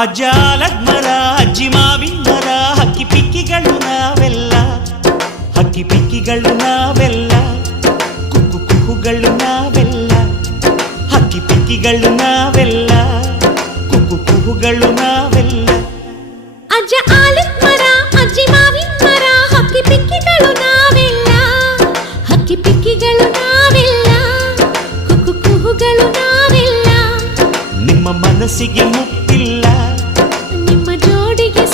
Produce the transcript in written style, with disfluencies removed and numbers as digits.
ಅಜ್ಜ ಆಲದ ಅಜ್ಜಿ ಮಾವಿನ ಮರ ಹಕ್ಕಿ ಪಿಕ್ಕಿಗಳು ನಾವೆಲ್ಲ ಹಕ್ಕಿ ಪಿಕ್ಕಿಗಳು ನಾವೆಲ್ಲ ಕುಕ್ಕು ಕುಹುಗಳು ನಾವೆಲ್ಲ ಹಕ್ಕಿ ಪಿಕ್ಕಿಗಳು ನಾವೆಲ್ಲ ಕುಕ್ಕು ಕುಹುಗಳು ನಾವೆಲ್ಲ ಅಜ್ಜ ಆಲದ ಮರ ಅಜ್ಜಿ ಮಾವಿನ ಮರ ಹಕ್ಕಿ ಪಿಕ್ಕಿಗಳು ನಾವೆಲ್ಲ ಹಕ್ಕಿ ಪಿಕ್ಕಿಗಳು ನಾವೆಲ್ಲ ಕುಕ್ಕು ಕುಹುಗಳು ನಾವೆಲ್ಲ ನಿಮ್ಮ ಮನಸ್ಸಿಗೆ ಮುಟ್ಟಿಲ್ಲ ನಿಮ್ಮ ಜೋಡಿಗೆ